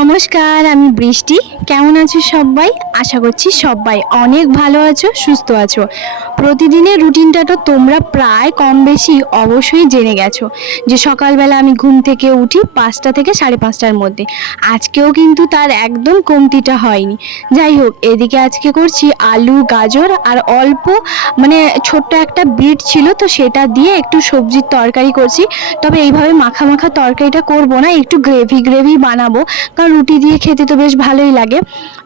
নমস্কার, আমি বৃষ্টি। কেমন আছো সবাই? আশা করছি সবাই অনেক ভালো আছো, সুস্থ আছো। প্রতিদিনের রুটিনটা তো তোমরা প্রায় কম বেশি অবশ্যই জেনে গেছো যে সকালবেলা আমি ঘুম থেকে উঠি 5টা থেকে 5:30টার মধ্যে। আজকেও কিন্তু তার একদম কমতিটা হয়নি। যাই হোক, এদিকে আজকে করছি আলু, গাজর আর অল্প ছোট্ট একটা বিট ছিল, তো সেটা দিয়ে একটু সবজির তরকারি করছি। তবে এইভাবে মাখা মাখা তরকারিটা করব না, একটু গ্রেভি গ্রেভি বানাবো, কারণ রুটি দিয়ে খেতে তো বেশ ভালোই লাগে।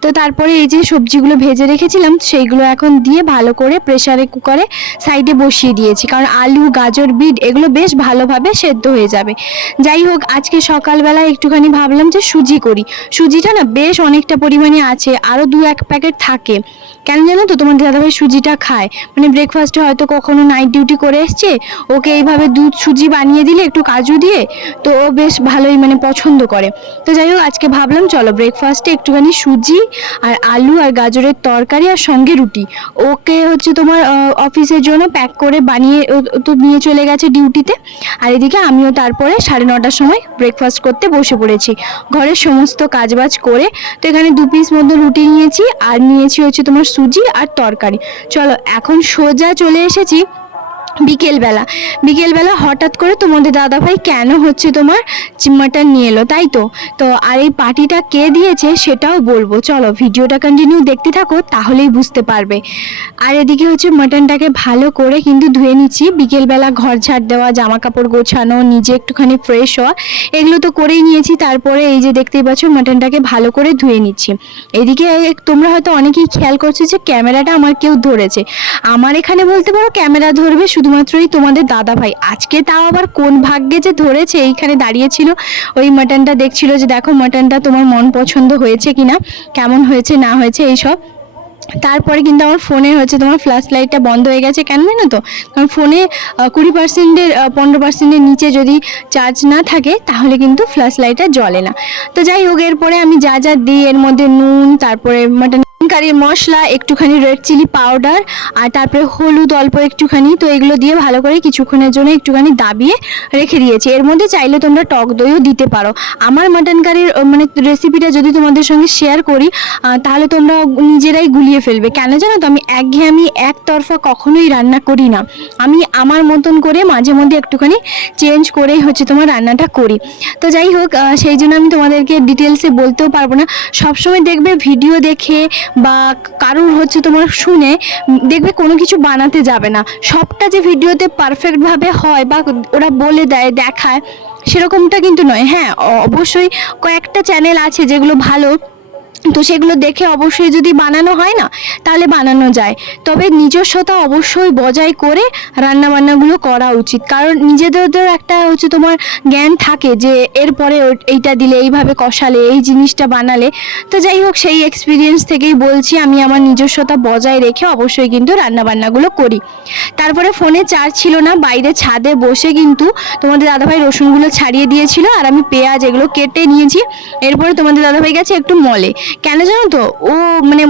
তো তারপরে এই যে সবজিগুলো ভেজে রেখেছিলাম সেইগুলো এখন দিয়ে ভালো করে প্রেসারে কুকারে সাইডে বসিয়ে দিয়েছি, কারণ আলু, গাজর, বিট এগুলো বেশ ভালোভাবে সেদ্ধ হয়ে যাবে। যাই হোক, আজকে সকালবেলা একটুখানি ভাবলাম যে সুজি করি। সুজিটা না বেশ অনেকটা পরিমাণে আছে, আরও 2-1 প্যাকেট থাকে। কেন জানো তো, তোমার দাদাভাই সুজিটা খায়, ব্রেকফাস্টে হয়তো কখনো নাইট ডিউটি করে এসছে, ওকে এইভাবে দুধ সুজি বানিয়ে দিলে একটু কাজু দিয়ে, তো ও বেশ ভালোই পছন্দ করে। তো যাই হোক, আজকে ভাবলাম চলো ব্রেকফাস্টে একটুখানি সুজি আর আলু আর গাজরের তরকারি আর সঙ্গে রুটি। ওকে তোমার অফিসের জন্য প্যাক করে বানিয়ে তো নিয়ে চলে গেছে ডিউটিতে। আর এদিকে আমিও তারপরে 9:30টার সময় ব্রেকফাস্ট করতে বসে পড়েছি, ঘরের সমস্ত কাজবাজ করে। তো এখানে 2 পিস মতো রুটি নিয়েছি আর নিয়েছি তোমার সুজি আর তরকারি। চলো এখন সোজা চলে এসেছি বিকেলবেলা হঠাৎ করে তোমাদের দাদাভাই কেন তোমার মাটন নিয়ে এলো, তাই তো। আর এই পার্টিটা কে দিয়েছে সেটাও বলবো, চলো ভিডিওটা কন্টিনিউ দেখতে থাকো, তাহলেই বুঝতে পারবে। আর এদিকে মাটনটাকে ভালো করে কিন্তু ধুয়ে নিচ্ছি। বিকেলবেলা ঘর ঝাড় দেওয়া, জামা কাপড় গোছানো, নিজে একটুখানি ফ্রেশ হওয়া, এগুলো তো করেই নিয়েছি। তারপরে এই যে দেখতেই পাচ্ছ মাটনটাকে ভালো করে ধুয়ে নিচ্ছি। এদিকে তোমরা হয়তো অনেকেই খেয়াল করছো যে ক্যামেরাটা আমার কেউ ধরেছে। আমার এখানে বলতে পারো ক্যামেরা ধরবে শুধুমাত্রই তোমাদের দাদাভাই। আজকে তাও আবার কোন ভাগ্যে যে ধরেছে, এইখানে দাঁড়িয়েছিল, ওই মাটনটা দেখছিল যে দেখো মাটনটা তোমার মন পছন্দ হয়েছে কিনা, কেমন হয়েছে না হয়েছে এইসব। তারপরে কিন্তু আমার ফোনে তোমার ফ্ল্যাশ লাইটটা বন্ধ হয়ে গেছে, কেন জানো তো, কারণ ফোনে 20%-এর 15%-এর নিচে যদি চার্জ না থাকে তাহলে কিন্তু ফ্ল্যাশ লাইটটা জ্বলে না। তো যাই হোক, এরপরে আমি যা যা দিই এর মধ্যে নুন, তারপরে মাটন কারির মশলা, একটুখানি রেড চিলি পাউডার, আর তারপরে হলুদ অল্প একটুখানি, তো এগুলো দিয়ে ভালো করে কিছুক্ষণের জন্য একটুখানি দাবিয়ে রেখে দিয়েছি। এর মধ্যে চাইলে তোমরা টক দইও দিতে পারো। আমার মাটন কারির রেসিপিটা যদি তোমাদের সঙ্গে শেয়ার করি তাহলে তোমরা নিজেরাই গুলিয়ে ফেলবে। কেন জানো তো, আমি একঘেয়েমি একতরফা কখনোই রান্না করি না। আমি আমার মতন করে মাঝে মধ্যে একটুখানি চেঞ্জ করেই তোমার রান্নাটা করি। তো যাই হোক, সেই জন্য আমি তোমাদেরকে ডিটেলসে বলতেও পারবো না। সবসময় দেখবে ভিডিও দেখে বা কারোর তোমার শুনে দেখবে কোনো কিছু বানাতে যাবে না। সবটা যে ভিডিওতে পারফেক্টভাবে হয় বা ওরা বলে দেয় দেখায়, সেরকমটা কিন্তু নয়। হ্যাঁ, অবশ্যই কয়েকটা চ্যানেল আছে যেগুলো ভালো, তো সেগুলো দেখে অবশ্যই যদি বানানো হয় না তাহলে বানানো যায়। তবে নিজস্বতা অবশ্যই বজায় করে রান্নাবান্নাগুলো করা উচিত, কারণ নিজেদেরও একটা তোমার জ্ঞান থাকে যে এরপরে এইটা দিলে, এইভাবে কষালে, এই জিনিসটা বানালে। তো যাই হোক, সেই এক্সপিরিয়েন্স থেকেই বলছি, আমি আমার নিজস্বতা বজায় রেখে অবশ্যই কিন্তু রান্নাবান্নাগুলো করি। তারপরে ফোনে চার্জ ছিল না, বাইরে ছাদে বসে কিন্তু তোমাদের দাদাভাই রসুনগুলো ছাড়িয়ে দিয়েছিল আর আমি পেঁয়াজ এগুলো কেটে নিয়েছি। এরপরে তোমাদের দাদাভাই গেছে একটু মলে। কেন জানো তো, ও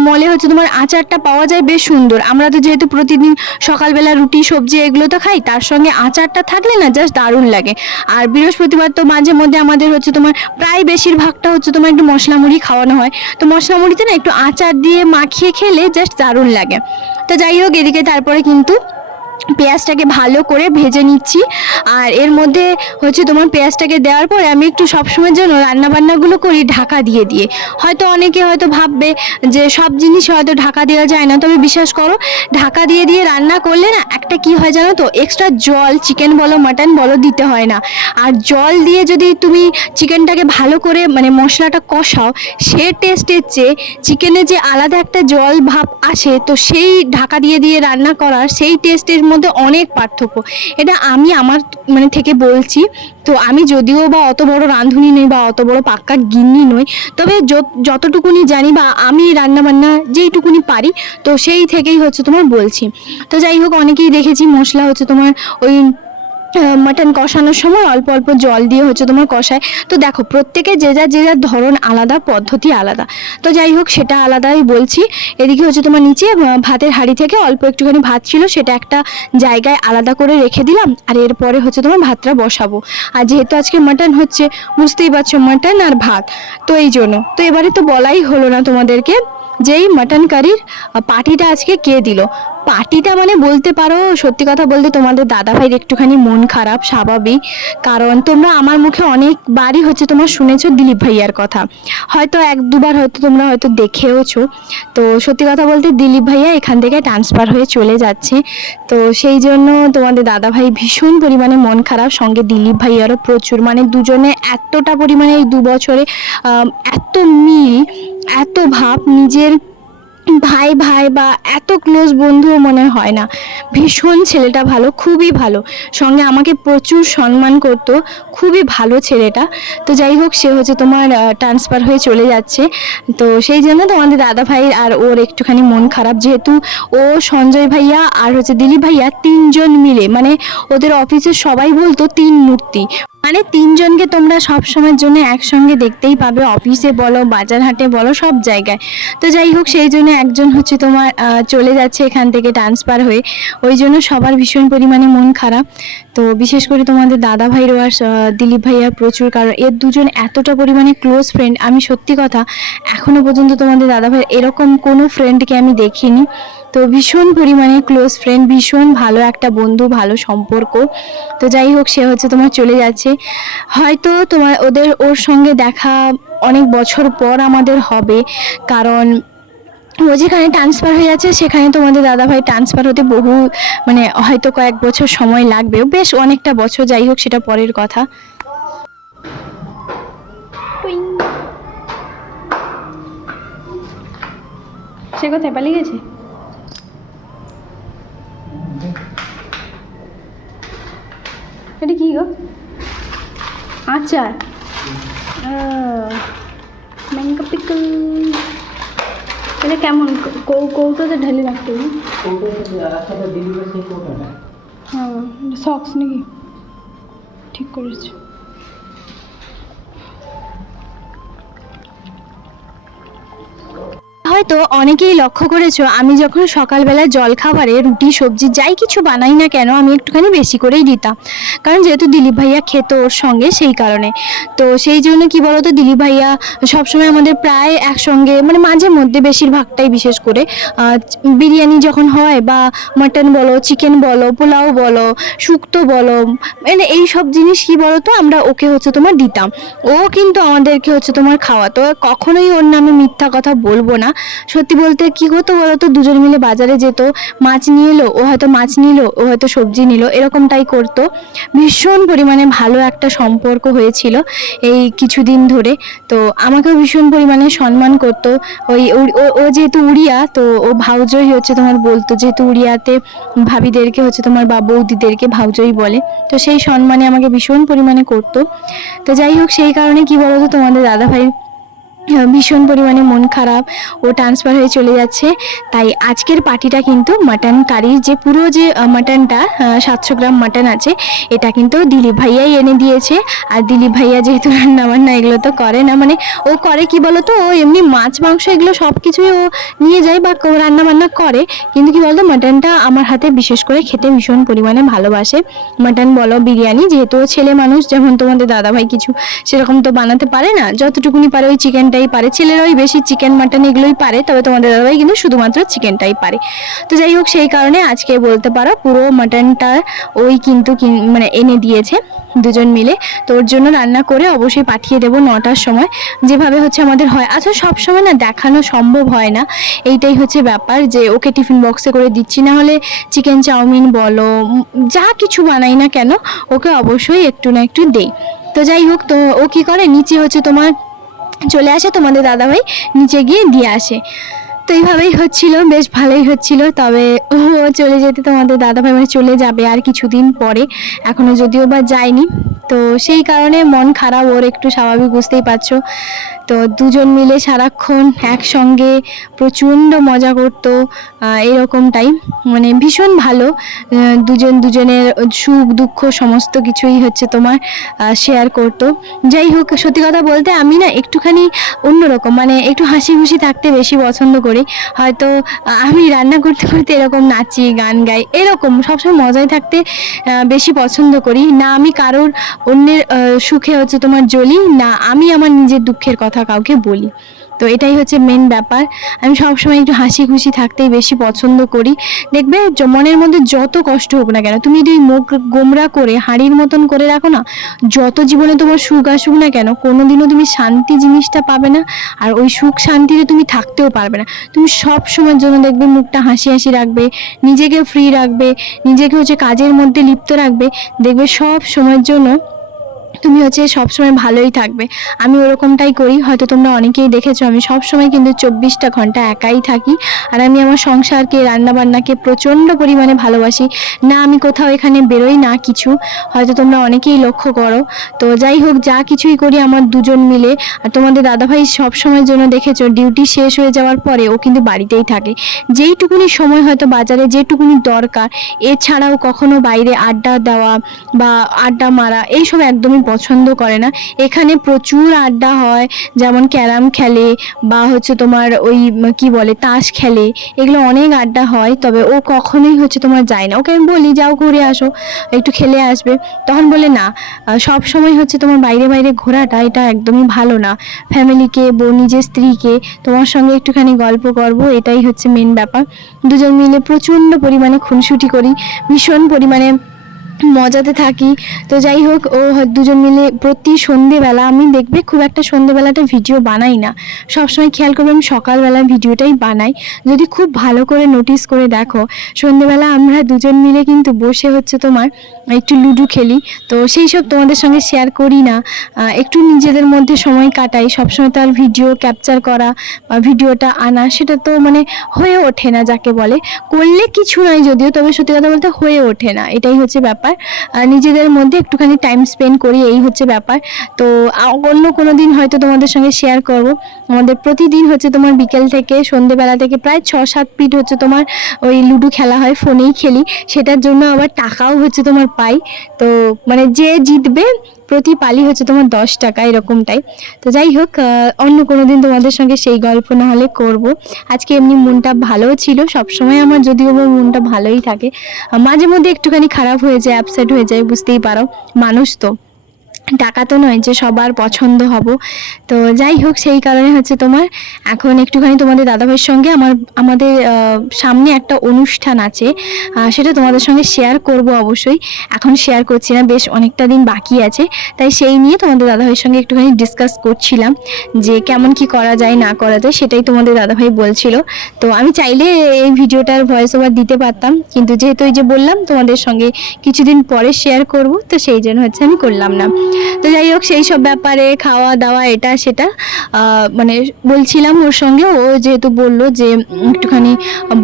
মলে তোমার আচারটা পাওয়া যায় বেশ সুন্দর। আমরা তো যেহেতু প্রতিদিন সকালবেলা রুটি সবজি এগুলো তো খাই, তার সঙ্গে আচারটা থাকলে না জাস্ট দারুণ লাগে। আর বৃহস্পতিবার তো মাঝে মধ্যে আমাদের তোমার প্রায় বেশিরভাগটা তোমার একটু মশলা মুড়ি খাওয়ানো হয়। তো মশলা মুড়িতে না একটু আচার দিয়ে মাখিয়ে খেলে জাস্ট দারুণ লাগে। তো যাই হোক, এদিকে তারপরে কিন্তু পেঁয়াজটাকে ভালো করে ভেজে নিচ্ছি। আর এর মধ্যে তোমার পেঁয়াজটাকে দেওয়ার পরে আমি একটু সবসময়ের জন্য রান্নাবান্নাগুলো করি ঢাকা দিয়ে দিয়ে। হয়তো অনেকে ভাববে যে সব জিনিস হয়তো ঢাকা দেওয়া যায় না, তবে বিশ্বাস করো, ঢাকা দিয়ে দিয়ে রান্না করলে না একটা কি হয় জানো তো, এক্সট্রা জল, চিকেন বলো মাটন বলো, দিতে হয় না। আর জল দিয়ে যদি তুমি চিকেনটাকে ভালো করে মশলাটা কষাও, সে টেস্টের চেয়ে চিকেনে যে আলাদা একটা জল ভাব আসে, তো সেই ঢাকা দিয়ে দিয়ে রান্না করার সেই টেস্টের মধ্যে অনেক পার্থক্য। এটা আমি আমার থেকে বলছি। তো আমি যদিও বা অত বড় রাঁধুনি নই বা অত বড় পাক্কা গিন্নি নই, তবে যতটুকুনি জানি বা আমি রান্নাবান্না যেইটুকুনি পারি, তো সেই থেকেই তোমার বলছি। তো যাই হোক, অনেকেই দেখেছি মশলা তোমার ওই মাটন কষানোর সময় অল্প অল্প জল দিয়ে হচ্ছে তোমার কষায়। তো দেখো প্রত্যেকে যে যার ধরন আলাদা, পদ্ধতি আলাদা। তো যাই হোক সেটা আলাদাই বলছি। এদিকে হচ্ছে তোমার নিচে ভাতের হাঁড়ি থেকে অল্প একটুখানি ভাত ছিল, সেটা একটা জায়গায় আলাদা করে রেখে দিলাম। আর এরপরে হচ্ছে তোমার ভাতটা বসাবো। আর যেহেতু আজকে মাটন হচ্ছে, বুঝতেই পারছো মাটন আর ভাত, তো এই জন্য তো এবারে তো বলাই হলো না তোমাদেরকে যেই মাটন কারির পার্টিটা আজকে কে দিল। পার্টিটা মানে বলতে পারো, সত্যি কথা বলতে তোমাদের দাদাভাইয়ের একটুখানি মন খারাপ, স্বাভাবিক। কারণ তোমরা আমার মুখে অনেকবারই হচ্ছে তোমার শুনেছো দিলীপ ভাইয়ার কথা, হয়তো এক দুবার হয়তো তোমরা হয়তো দেখেওছো। তো সত্যি কথা বলতে দিলীপ ভাইয়া এখান থেকে ট্রান্সফার হয়ে চলে যাচ্ছে। তো সেই জন্য তোমাদের দাদাভাই ভীষণ পরিমাণে মন খারাপ, সঙ্গে দিলীপ ভাইয়ারও প্রচুর, মানে দুজনে এতটা পরিমাণে এই 2 বছরে এত মিল, এত ভাব, নিজের ভাই ভাই বা এত ক্লোজ বন্ধুও মনে হয় না। ভীষণ ছেলেটা ভালো, খুবই ভালো, সঙ্গে আমাকে প্রচুর সম্মান করতো, খুবই ভালো ছেলেটা। তো যাই হোক সে হচ্ছে তোমার ট্রান্সফার হয়ে চলে যাচ্ছে। তো সেই জন্য তোমাদের দাদা ভাই আর ওর একটুখানি মন খারাপ, যেহেতু ও সঞ্জয় ভাইয়া আর হচ্ছে দিলীপ ভাইয়া তিনজন মিলে, মানে ওদের অফিসের সবাই বলতো তিন মূর্তি, মানে তিনজনকে তোমরা সব সময়ের জন্য একসঙ্গে দেখতেই পাবে, অফিসে বলো, বাজার হাটে বলো, সব জায়গায়। তো যাই হোক সেই জন্য একজন হচ্ছে তোমার চলে যাচ্ছে এখান থেকে ট্রান্সফার হয়ে, ওই জন্য সবার ভীষণ পরিমাণে মন খারাপ। তো বিশেষ করে তোমাদের দাদা ভাইরও আর দিলীপ ভাইয়ার প্রচুর, কারণ এর দুজন এতটা পরিমাণে ক্লোজ ফ্রেন্ড। আমি সত্যি কথা এখনও পর্যন্ত তোমাদের দাদা ভাইয়ের এরকম কোনো ফ্রেন্ডকে আমি দেখিনি। তো ভীষণ পরিমাণে ক্লোজ ফ্রেন্ড, ভীষণ ভালো একটা বন্ধু, ভালো সম্পর্ক। তো যাই হোক সে হচ্ছে তোমার চলে যাচ্ছে, হয়তো তোমার ওর সঙ্গে দেখা অনেক বছর পর আমাদের হবে, কারণ ও যেখানে ট্রান্সফার হয়ে যাচ্ছে সেখানে তোমাদের দাদাভাই ট্রান্সফার হতে বহু, মানে হয়তো কয়েক বছর সময় লাগবে, বেশ অনেকটা বছর। যাই হোক সেটা পরের কথা। সে কোথায় পালিয়ে গেছে? এটা কি গো? আচার, ম্যাঙ্গো পিকল। এটা কেমন? কৌটোতে ঢেলে রাখতে হবে। হ্যাঁ, সক্স নাকি? ঠিক করেছে। হয়তো অনেকেই লক্ষ্য করেছো আমি যখন সকালবেলা জলখাবারে রুটি সবজি যাই কিছু বানাই না কেন আমি একটুখানি বেশি করেই দিতাম, কারণ যেহেতু দিলীপ ভাইয়া খেত ওর সঙ্গে, সেই কারণে। তো সেই জন্য কি বলতো, দিলীপ ভাইয়া সবসময় আমাদের প্রায় একসঙ্গে, মানে মাঝে মধ্যে, বেশিরভাগটাই বিশেষ করে বিরিয়ানি যখন হয় বা মাটন বলো, চিকেন বলো, পোলাও বলো, শুক্তো বলো, মানে এই সব জিনিস কি বলতো আমরা ওকে হচ্ছে তোমার দিতাম। ও কিন্তু আমাদেরকে হচ্ছে তোমার খাওয়াতো, কখনোই ওর নামে মিথ্যা কথা বলবো না। সত্যি বলতে কি হতো বলতো, দুজন মিলে বাজারে যেত, মাছ নিয়ে এলো, ও হয়তো মাছ নিল, ও হয়তো সবজি নিল, এরকমটাই করতো। ভীষণ পরিমাণে ভালো একটা সম্পর্ক হয়েছিল এই কিছুদিন ধরে। তো আমাকেও ভীষণ পরিমাণে সম্মান করতো। ও যেহেতু উড়িয়া, তো ও ভাউজই হচ্ছে তোমার বলতো, যেহেতু উড়িয়াতে ভাবিদেরকে হচ্ছে তোমার বা বৌদিদেরকে ভাউজই বলে, তো সেই সম্মানে আমাকে ভীষণ পরিমাণে করতো। তো যাই হোক সেই কারণে কি বলতো তোমাদের দাদাভাই ভীষণ পরিমাণে মন খারাপ, ও ট্রান্সফার হয়ে চলে যাচ্ছে। তাই আজকের পার্টিটা কিন্তু মাটন কারির যে পুরো যে মাটনটা 700 গ্রাম মাটন আছে, এটা কিন্তু দিলীপ ভাইয়াই এনে দিয়েছে। আর দিলীপ ভাইয়া যেহেতু রান্না বান্না এগুলো তো করে না, মানে ও করে কি বলতো, ও এমনি মাছ মাংস এগুলো সব কিছুই ও নিয়ে যায় বা রান্না বান্না করে, কিন্তু কি বলতো মাটনটা আমার হাতে বিশেষ করে খেতে ভীষণ পরিমাণে ভালোবাসে। মাটন বলো, বিরিয়ানি, যেহেতু ও ছেলে মানুষ, যেমন তোমাদের দাদাভাই কিছু সেরকম তো বানাতে পারে না, যতটুকুনি পারে ওই চিকেনটাই পারে। ছেলেরাই বেশি চিকেন মাটন এগুলোই পারে, তবে তোমাদের দাদাভাই কিন্তু শুধুমাত্র চিকেনটাই পারে। তো যাই হোক সেই কারণে আজকে বলতে পারো পুরো মাটনটা ওই কিন্তু মানে এনে দিয়েছে দুজন মিলে। তো ওর জন্য রান্না করে অবশ্যই পাঠিয়ে দেবো 9টার সময়, যেভাবে হচ্ছে আমাদের হয়। আচ্ছা সব সময় না দেখানো সম্ভব হয় না, এইটাই হচ্ছে ব্যাপার, যে ওকে টিফিন বক্সে করে দিচ্ছি, না হলে চিকেন চাউমিন বলো, যা কিছু বানাই না কেন ওকে অবশ্যই একটু না একটু দেই। তো যাই হোক, তো ও কি করে নিচে হচ্ছে তোমার চলে আসে, তোমাদের দাদাভাই নিচে গিয়ে দিয়ে আসে। তো এইভাবেই হচ্ছিল, বেশ ভালোই হচ্ছিল। তবে ও চলে যেতে তোমাদের দাদাভাই মানে চলে যাবে আর কিছুদিন পরে, এখনো যদিও বা যায়নি। তো সেই কারণে মন খারাপ ওর, একটু স্বাভাবিক, বুঝতেই পারছো। তো দুজন মিলে সারাক্ষণ একসঙ্গে প্রচণ্ড মজা করতো, এরকমটাই মানে ভীষণ ভালো। দুজন দুজনের সুখ দুঃখ সমস্ত কিছুই হচ্ছে তোমার শেয়ার করতো। যাই হোক, সত্যি কথা বলতে আমি না একটুখানি অন্যরকম, মানে একটু হাসি খুশি থাকতে বেশি পছন্দ করি। হয়তো আমি রান্না করতে করতে এরকম নাচি গান গাই, এরকম সবসময় মজায় থাকতে বেশি পছন্দ করি না। আমি কারোর অন্যের সুখে হচ্ছে তোমার জ্বলি না, আমি আমার নিজের দুঃখের কথা কাউকে বলি। তো এটাই হচ্ছে মেন ব্যাপার। আমি সবসময় একটু হাসি খুশি থাকতেই বেশি পছন্দ করি। দেখবে মনের মধ্যে যত কষ্ট হোক না কেন, তুমি যদি মুখ গোমরা করে হাঁড়ির মতন করে রাখো না, যত জীবনে তোমার সুখ আসুক না কেন, কোনোদিনও তুমি শান্তি জিনিসটা পাবে না। আর ওই সুখ শান্তিতে তুমি থাকতেও পারবে না। তুমি সব সময়ের জন্য দেখবে মুখটা হাসি হাসি রাখবে, নিজেকে ফ্রি রাখবে, নিজেকে হচ্ছে কাজের মধ্যে লিপ্ত রাখবে, দেখবে সব সময়ের জন্য তুমি হচ্ছে সবসময় ভালোই থাকবে। আমি ওরকমটাই করি। হয়তো তোমরা অনেকেই দেখেছো আমি সবসময় কিন্তু 24টা ঘন্টা একাই থাকি। আর আমি আমার সংসারকে, রান্নাবান্নাকে প্রচণ্ড পরিমাণে ভালোবাসি। না আমি কোথাও এখানে বেরোই না কিছু, হয়তো তোমরা অনেকেই লক্ষ্য করো। তো যাই হোক, যা কিছুই করি আমার দুজন মিলে। আর তোমাদের দাদাভাই সবসময়ের জন্য দেখেছো ডিউটি শেষ হয়ে যাওয়ার পরে ও কিন্তু বাড়িতেই থাকে। যেইটুকুনি সময় হয়তো বাজারে যেটুকুনি দরকার, এছাড়াও কখনো বাইরে আড্ডা দেওয়া বা আড্ডা মারা এইসব একদমই পছন্দ করে না। এখানে প্রচুর আড্ডা হয়, যেমন ক্যারাম খেলে বা হচ্ছে তোমার ওই কি বলে তাস খেলে, এগুলো অনেক আড্ডা হয়। তবে ও কখনোই হচ্ছে তোমার যায় না। ওকে আমি বলি যাও ঘুরে আসো, একটু খেলে আসবে, তখন বলে না, সব সময় হচ্ছে তোমার বাইরে বাইরে ঘোরাটা এটা একদমই ভালো না। ফ্যামিলিকে, নিজের স্ত্রীকে তোমার সঙ্গে একটুখানি গল্প করব, এটাই হচ্ছে মেন ব্যাপার। দুজন মিলে প্রচণ্ড পরিমাণে খুনসুটি করি, ভীষণ পরিমাণে মজাতে থাকি। তো যাই হোক, ও দুজন মিলে প্রতি সন্ধেবেলা, আমি দেখবে খুব একটা সন্ধেবেলাটা ভিডিও বানাই না, সবসময় খেয়াল করবে আমি সকালবেলা ভিডিওটাই বানাই। যদি খুব ভালো করে নোটিস করে দেখো, সন্ধেবেলা আমরা দুজন মিলে কিন্তু বসে হচ্ছে তোমার একটু লুডো খেলি। তো সেই সব তোমাদের সঙ্গে শেয়ার করি না, একটু নিজেদের মধ্যে সময় কাটাই। সবসময় তো আর ভিডিও ক্যাপচার করা বা ভিডিওটা আনা সেটা তো মানে হয়ে ওঠে না, যাকে বলে করলে কিছু নয় যদিও, তবে সত্যি কথা বলতে হয়ে ওঠে না, এটাই হচ্ছে ব্যাপার। নিজেদের মধ্যে একটুখানি টাইম স্পেন্ড করি, এই হচ্ছে ব্যাপার। তো অন্য কোনো দিন হয়তো তোমাদের সঙ্গে শেয়ার করব। আমাদের প্রতিদিন হচ্ছে তোমার বিকেল থেকে সন্ধেবেলা থেকে প্রায় 6-7 পিঠ হচ্ছে তোমার ওই লুডো খেলা হয়, ফোনেই খেলি। সেটার জন্য আবার টাকাও হচ্ছে তোমার পাই। তো মানে যে জিতবে প্রতি পালি হচ্ছে তোমার 10 টাকা, এরকমটাই। তো যাই হোক, অন্য কোনো দিন তোমাদের সঙ্গে সেই গল্প না হলে করব। আজকে এমনি মনটা ভালো ছিল, সবসময় আমার যদিও বা মনটা ভালোই থাকে, মাঝে মধ্যে একটুখানি খারাপ হয়ে যায়, আপসেট হয়ে যায়, বুঝতেই পারো, মানুষ তো, টাকা তো নয় যে সবার পছন্দ হব। তো যাই হোক, সেই কারণে হচ্ছে তোমার এখন একটুখানি তোমাদের দাদাভাইয়ের সঙ্গে আমাদের সামনে একটা অনুষ্ঠান আছে, সেটা তোমাদের সঙ্গে শেয়ার করব অবশ্যই। এখন শেয়ার করছি না, বেশ অনেকটা দিন বাকি আছে, তাই সেই নিয়ে তোমাদের দাদাভাইয়ের সঙ্গে একটুখানি ডিসকাস করছিলাম যে কেমন কি করা যায় না করা যায়, সেটাই তোমাদের দাদাভাই বলছিল। তো আমি চাইলে এই ভিডিওটার ভয়েস ওভার দিতে পারতাম, কিন্তু যেহেতু এই যে বললাম তোমাদের সঙ্গে কিছুদিন পরে শেয়ার করব, তো সেই জন্য হচ্ছে আমি করলাম না। তো যাই হোক, সেই সব ব্যাপারে খাওয়া দাওয়া এটা সেটা মানে বলছিলাম ওর সঙ্গে। ও যেহেতু বললো যে একটুখানি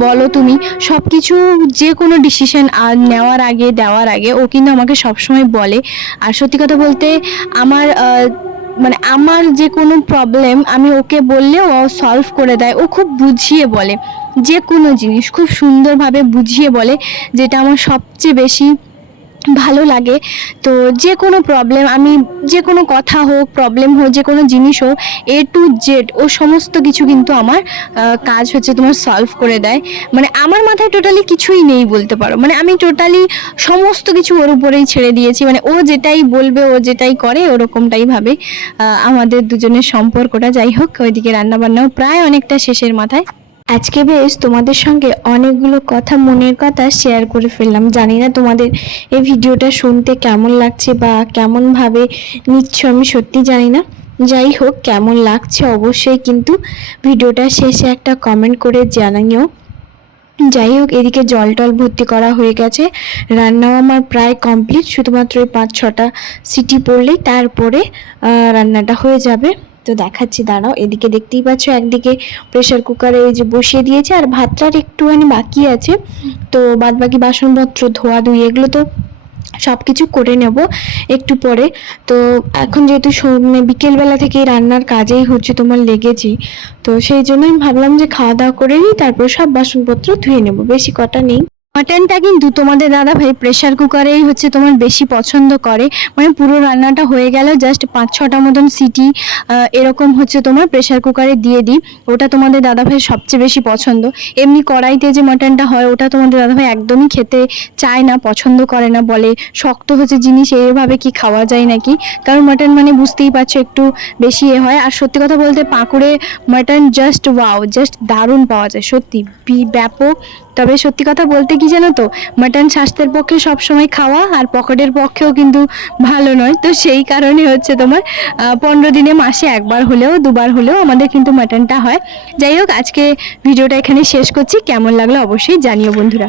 বলো তুমি সব কিছু, যে কোনো ডিসিশন নেওয়ার আগে দেওয়ার আগে ও কিন্তু আমাকে সবসময় বলে। আর সত্যি কথা বলতে আমার মানে আমার যে কোনো প্রবলেম আমি ওকে বললে ও সলভ করে দেয়। ও খুব বুঝিয়ে বলে, যে কোনো জিনিস খুব সুন্দরভাবে বুঝিয়ে বলে, যেটা আমার সবচেয়ে বেশি ভালো লাগে। তো যে কোনো প্রবলেম, আমি যে কোনো কথা হোক, প্রবলেম হোক, যে কোনো জিনিস হোক, A to Z ও সমস্ত কিছু কিন্তু আমার কাজ হচ্ছে তোমার সলভ করে দেয়। মানে আমার মাথায় টোটালি কিছুই নেই বলতে পারো, মানে আমি টোটালি সমস্ত কিছু ওর উপরেই ছেড়ে দিয়েছি। মানে ও যেটাই বলবে, ও যেটাই করে, ওরকমটাই ভাবে আমাদের দুজনের সম্পর্কটা। যাই হোক, ওইদিকে রান্নাবান্নাও প্রায় অনেকটা শেষের মাথায়। আজকে বেশ তোমাদের সঙ্গে অনেকগুলো কথা, মনের কথা শেয়ার করে ফেললাম। জানি না তোমাদের এই ভিডিওটা শুনতে কেমন লাগছে বা কেমনভাবে নিচ্ছ, আমি সত্যি জানি না। যাই হোক, কেমন লাগছে অবশ্যই কিন্তু ভিডিওটা শেষে একটা কমেন্ট করে জানিও। যাই হোক, এদিকে জল টল ভর্তি করা হয়ে গেছে, রান্নাও আমার প্রায় কমপ্লিট, শুধুমাত্র ওই 5-6টা সিটি পড়লেই তারপরে রান্নাটা হয়ে যাবে। তো দেখাচ্ছি, দাঁড়াও। এদিকে দেখতেই পাচ্ছ একদিকে প্রেশার কুকারে ওই যে বসিয়ে দিয়েছে, আর ভাতটার একটুখানি বাকি আছে। তো বাদ বাকি বাসনপত্র ধোয়া ধুই এগুলো তো সব কিছু করে নেব একটু পরে। তো এখন যেহেতু মানে বিকেলবেলা থেকে রান্নার কাজেই হচ্ছে তোমার লেগেছি, তো সেই জন্য আমি ভাবলাম যে খাওয়া দাওয়া করে নিই, তারপর সব বাসনপত্র ধুয়ে নেব, বেশি কটা নেই। মাটনটা কিন্তু তোমাদের দাদা ভাই প্রেশার কুকারেই হচ্ছে তোমার বেশি পছন্দ করে, মানে পুরো রান্নাটা হয়ে গেল জাস্ট 5-6টা মতন সিটি এরকম হচ্ছে তোমার প্রেশার কুকারে দিয়ে দিই। ওটা তোমাদের দাদা ভাইয়ের সবচেয়ে বেশি পছন্দ। এমনি কড়াইতে যে মাটনটা হয় ওটা তোমাদের দাদা ভাই একদমই খেতে চায় না, পছন্দ করে না, বলে শক্ত হচ্ছে জিনিস এইভাবে কি খাওয়া যায় নাকি। কারণ মাটন মানে বুঝতেই পারছো একটু বেশি হয়। আর সত্যি কথা বলতে পাঁকুড়ে মাটন জাস্ট ওয়াও, জাস্ট দারুণ পাওয়া যায় সত্যি, ব্যাপক। তবে সত্যি কথা বলতে কি জানো তো, মাটন স্বাস্থ্যের পক্ষে সবসময় খাওয়া আর পকেটের পক্ষেও কিন্তু ভালো নয়। তো সেই কারণে হচ্ছে তোমার 15 দিনে মাসে একবার হলেও দুবার হলেও আমাদের কিন্তু মাটনটা হয়। যাই হোক, আজকে ভিডিওটা এখানে শেষ করছি। কেমন লাগলো অবশ্যই জানিও বন্ধুরা।